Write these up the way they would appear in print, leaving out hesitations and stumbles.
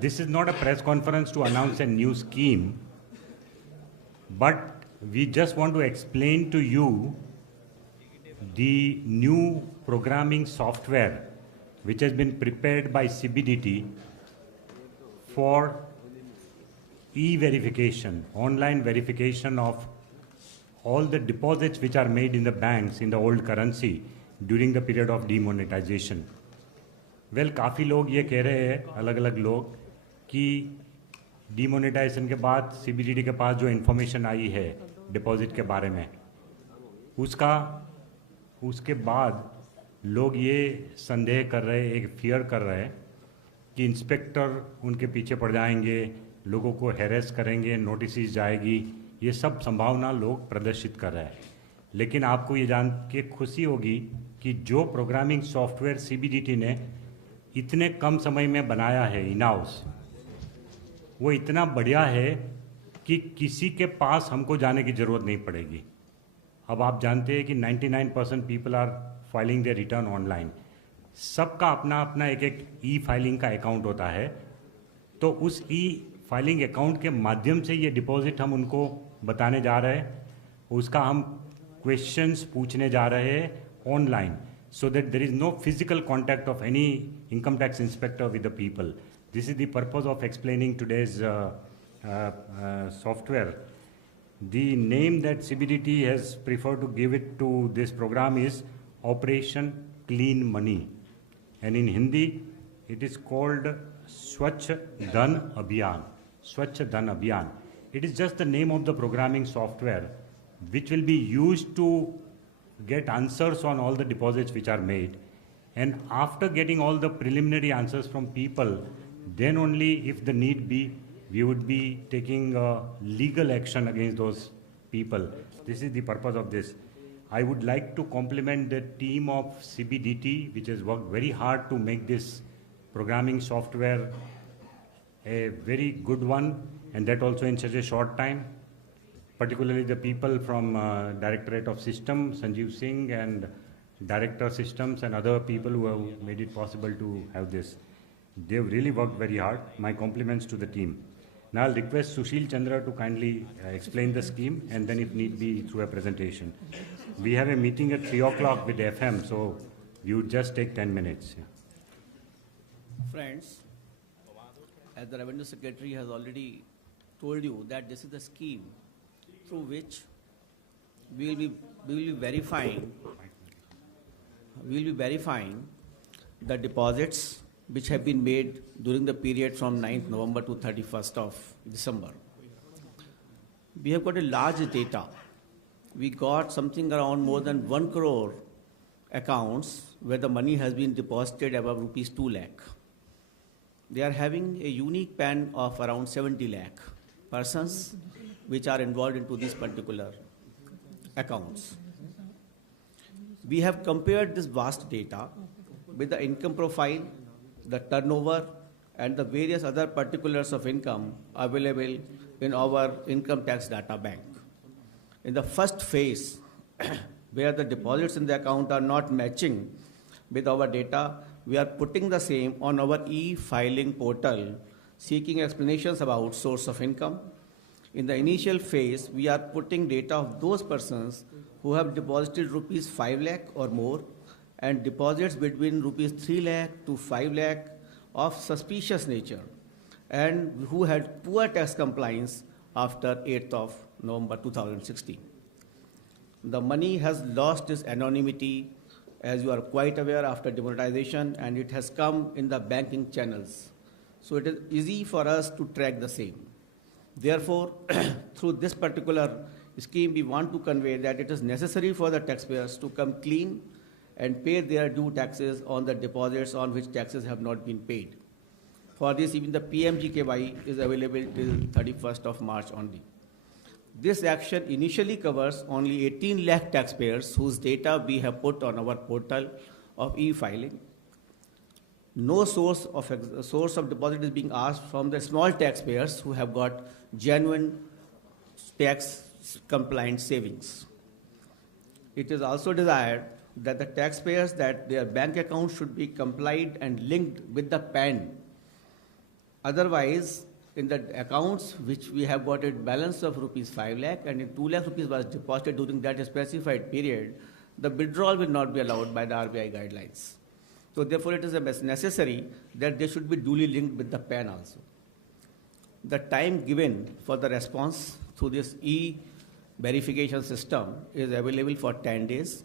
this is not a press conference to announce a new scheme, but we just want to explain to you the new programming software which has been prepared by CBDT for e-verification, online verification of all the deposits which are made in the banks in the old currency during the period of demonetization. Well, काफ़ी लोग ये कह रहे हैं, अलग अलग लोग, कि demonetization के बाद CBDT के पास जो information आई है deposit के बारे में, उसके बाद लोग ये संदेह कर रहे हैं, एक fear कर रहे हैं कि इंस्पेक्टर उनके पीछे पड़ जाएंगे, लोगों को हैरेस करेंगे, नोटिस जाएगी, ये सब संभावना लोग प्रदर्शित कर रहे हैं. लेकिन आपको ये जान के खुशी होगी कि जो प्रोग्रामिंग सॉफ्टवेयर CBDT ने इतने कम समय में बनाया है इन हाउस, वो इतना बढ़िया है कि किसी के पास हमको जाने की ज़रूरत नहीं पड़ेगी. अब आप जानते हैं कि 99% people are filing their return online. सबका अपना अपना एक ई फाइलिंग का अकाउंट होता है. तो उस ई फाइलिंग अकाउंट के माध्यम से ये डिपॉजिट हम उनको बताने जा रहे हैं, उसका हम क्वेश्चंस पूछने जा रहे हैं online, so that there is no physical contact of any income tax inspector with the people. This is the purpose of explaining today's software. The name that CBDT has preferred to give it to this program is Operation Clean Money, and in Hindi it is called Swachh Dhan Abhiyan. Swachh Dhan Abhiyan. It is just the name of the programming software which will be used to get answers on all the deposits which are made, and after getting all the preliminary answers from people, then only if the need be, we would be taking legal action against those people. This is the purpose of this. I would like to compliment the team of CBDT, which has worked very hard to make this programming software a very good one, and that also in such a short time. Particularly the people from Directorate of Systems, Sanjeev Singh, and Director Systems, and other people who have made it possible to have this. They've really worked very hard. My compliments to the team. Now I'll request Sushil, Chandra to kindly explain the scheme, and then if need be through a presentation. We have a meeting at 3 o'clock with FM, so you would just take 10 minutes. Yeah. Friends, as the Revenue Secretary has already told you that this is the scheme through which we will be verifying the deposits which have been made during the period from 9th November to 31st of December. We have got a large data. We got something around more than 1 crore accounts where the money has been deposited above rupees 2 lakh. They are having a unique PAN of around 70 lakh persons which are involved into these particular accounts. We have compared this vast data with the income profile, the turnover, and the various other particulars of income available in our income tax data bank. In the first phase, where the deposits in the account are not matching with our data, we are putting the same on our e-filing portal, seeking explanations about source of income. In the initial phase, we are putting data of those persons who have deposited rupees 5 lakh or more and deposits between rupees 3 lakh to 5 lakh of suspicious nature and who had poor tax compliance after 8th of November 2016. The money has lost its anonymity, as you are quite aware, after demonetization, and it has come in the banking channels. So it is easy for us to track the same. Therefore, through this particular scheme, we want to convey that it is necessary for the taxpayers to come clean and pay their due taxes on the deposits on which taxes have not been paid. For this, even the PMGKY is available till 31st of March only. This action initially covers only 18 lakh taxpayers whose data we have put on our portal of e-filing. No source of deposit is being asked from the small taxpayers who have got genuine tax compliant savings. It is also desired that the taxpayers that their bank account should be complied and linked with the PAN Otherwise, in the accounts which we have got a balance of rupees 5 lakh and in 2 lakh rupees was deposited during that specified period, the withdrawal will not be allowed by the RBI guidelines. So therefore, it is necessary that they should be duly linked with the PAN also. The time given for the response through this e-verification system is available for 10 days.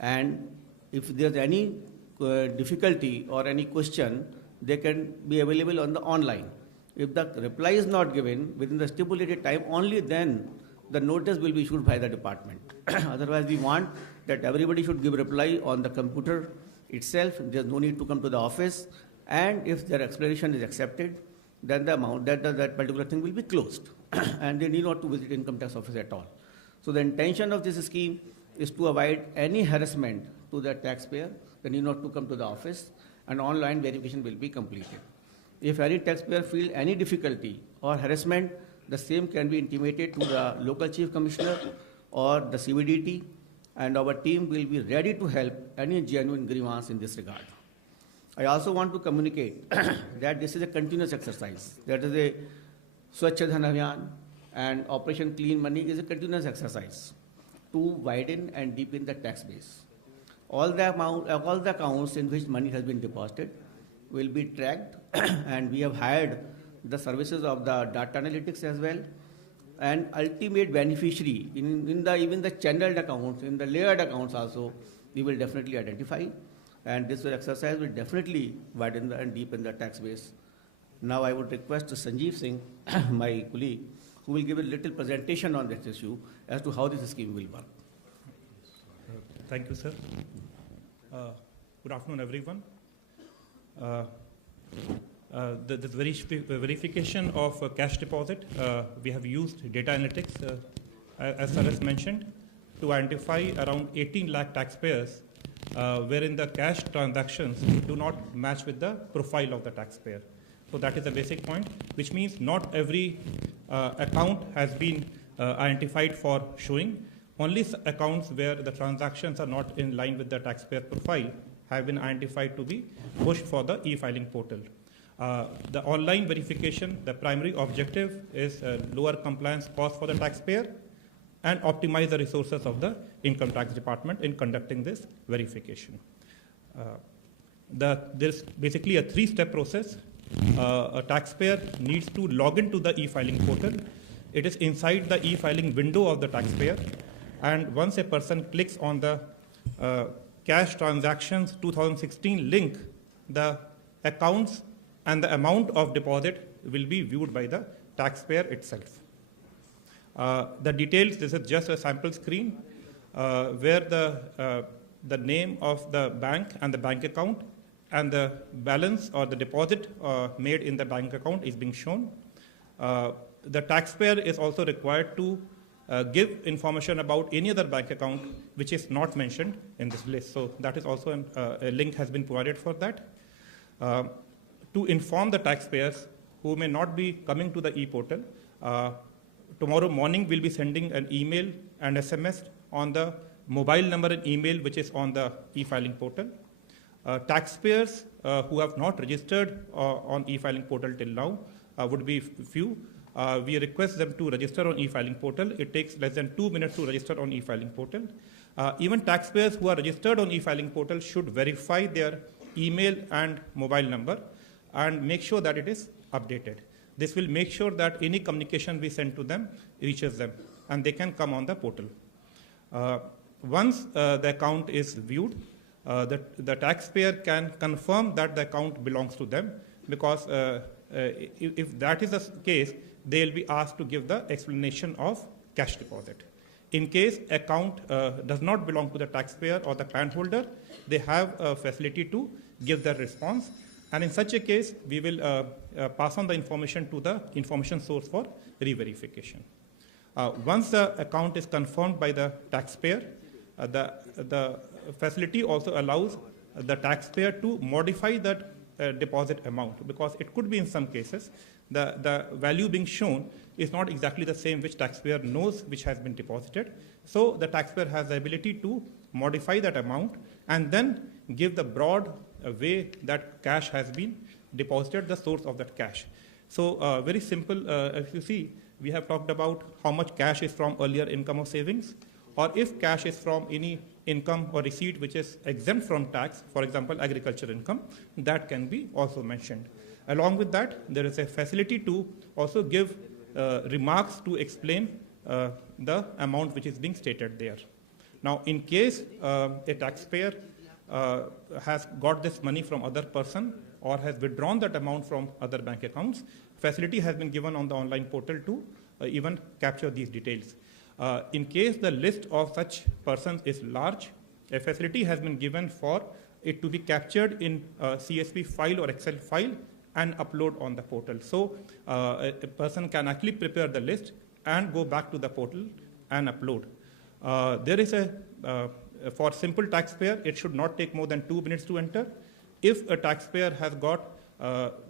And if there's any difficulty or any question, they can be available on the online. If the reply is not given within the stipulated time, only then the notice will be issued by the department. Otherwise, we want that everybody should give reply on the computer itself. There's no need to come to the office. And if their explanation is accepted, then the amount, that particular thing will be closed. And they need not to visit income tax office at all. So the intention of this scheme is to avoid any harassment to the taxpayer. They need not to come to the office, and online verification will be completed. If any taxpayer feel any difficulty or harassment, the same can be intimated to the local chief commissioner or the CBDT, and our team will be ready to help any genuine grievance in this regard. I also want to communicate that this is a continuous exercise. That is a Swachh Dhan Abhiyan and Operation Clean Money is a continuous exercise to widen and deepen the tax base. All the accounts in which money has been deposited will be tracked, and we have hired the services of the data analytics as well. And ultimate beneficiary in even the channeled accounts, in the layered accounts also, we will definitely identify. And this exercise will definitely widen and deepen the tax base. Now I would request Sanjeev Singh, my colleague, who will give a little presentation on this issue as to how this scheme will work. Thank you, sir. Good afternoon, everyone. The verification of cash deposit, we have used data analytics, as sir has mentioned, to identify around 18 lakh taxpayers wherein the cash transactions do not match with the profile of the taxpayer. So that is the basic point, which means not every account has been identified for showing. Only accounts where the transactions are not in line with the taxpayer profile have been identified to be pushed for the e-filing portal. The online verification, the primary objective is lower compliance cost for the taxpayer and optimize the resources of the income tax department in conducting this verification. There's basically a three-step process. A taxpayer needs to log into the e-filing portal. It is inside the e-filing window of the taxpayer. And once a person clicks on the cash transactions 2016 link, the accounts and the amount of deposit will be viewed by the taxpayer itself. The details, this is just a sample screen where the name of the bank and the bank account and the balance or the deposit made in the bank account is being shown. The taxpayer is also required to give information about any other bank account which is not mentioned in this list. So that is also a link has been provided for that. To inform the taxpayers who may not be coming to the e-portal, tomorrow morning we'll be sending an email and SMS on the mobile number and email which is on the e-filing portal. Taxpayers who have not registered on e-filing portal till now would be few. We request them to register on e-filing portal. It takes less than 2 minutes to register on e-filing portal. Even taxpayers who are registered on e-filing portal should verify their email and mobile number and make sure that it is updated. This will make sure that any communication we send to them reaches them and they can come on the portal. Once the account is viewed, the taxpayer can confirm that the account belongs to them, because if that is the case, they will be asked to give the explanation of cash deposit. In case account does not belong to the taxpayer or the PAN holder, they have a facility to give their response. And in such a case, we will pass on the information to the information source for re-verification. Once the account is confirmed by the taxpayer, the facility also allows the taxpayer to modify that deposit amount, because it could be in some cases the value being shown is not exactly the same which taxpayer knows which has been deposited. So the taxpayer has the ability to modify that amount and then give the broad way that cash has been deposited the source of that cash. So very simple, if you see, we have talked about how much cash is from earlier income or savings, or if cash is from any income or receipt which is exempt from tax, for example, agriculture income, that can be also mentioned. Along with that, there is a facility to also give remarks to explain the amount which is being stated there. Now, in case a taxpayer has got this money from other person or has withdrawn that amount from other bank accounts, facility has been given on the online portal to even capture these details. In case the list of such persons is large, a facility has been given for it to be captured in a CSV file or Excel file and upload on the portal. So a person can actually prepare the list and go back to the portal and upload. There is for simple taxpayer, it should not take more than 2 minutes to enter. If a taxpayer has got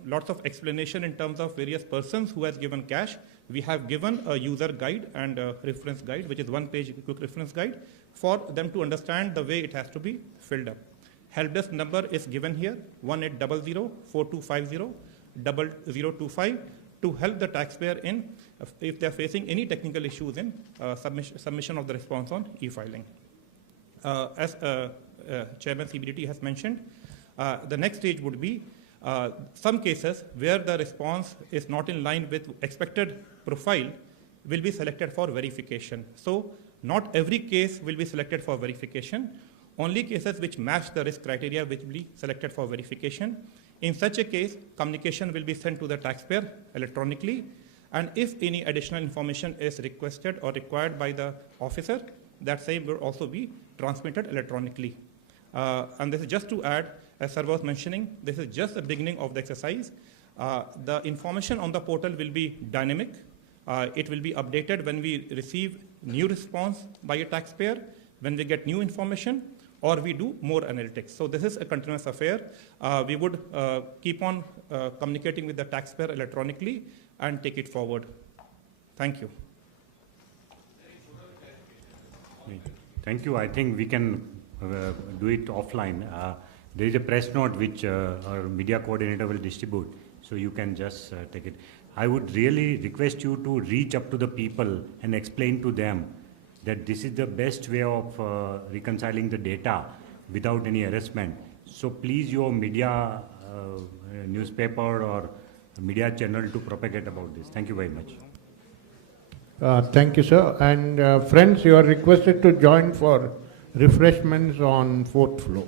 lots of explanation in terms of various persons who has given cash, we have given a user guide and a reference guide, which is 1-page quick reference guide, for them to understand the way it has to be filled up. Help desk number is given here, 1800-4250-0025, to help the taxpayer in if they are facing any technical issues in submission of the response on e-filing. As Chairman CBDT has mentioned, the next stage would be some cases where the response is not in line with expected profile will be selected for verification. So not every case will be selected for verification. Only cases which match the risk criteria will be selected for verification. In such a case, communication will be sent to the taxpayer electronically, and if any additional information is requested or required by the officer, that same will also be transmitted electronically. And this is just to add, as Sir was mentioning, this is just the beginning of the exercise. The information on the portal will be dynamic. It will be updated when we receive new response by a taxpayer, when we get new information, or we do more analytics. So this is a continuous affair. We would keep on communicating with the taxpayer electronically and take it forward. Thank you. Thank you. I think we can do it offline. There is a press note which our media coordinator will distribute, so you can just take it. I would really request you to reach up to the people and explain to them that this is the best way of reconciling the data without any harassment. So please, your media, newspaper or media channel to propagate about this. Thank you very much. Thank you, sir. And friends, you are requested to join for refreshments on 4th floor.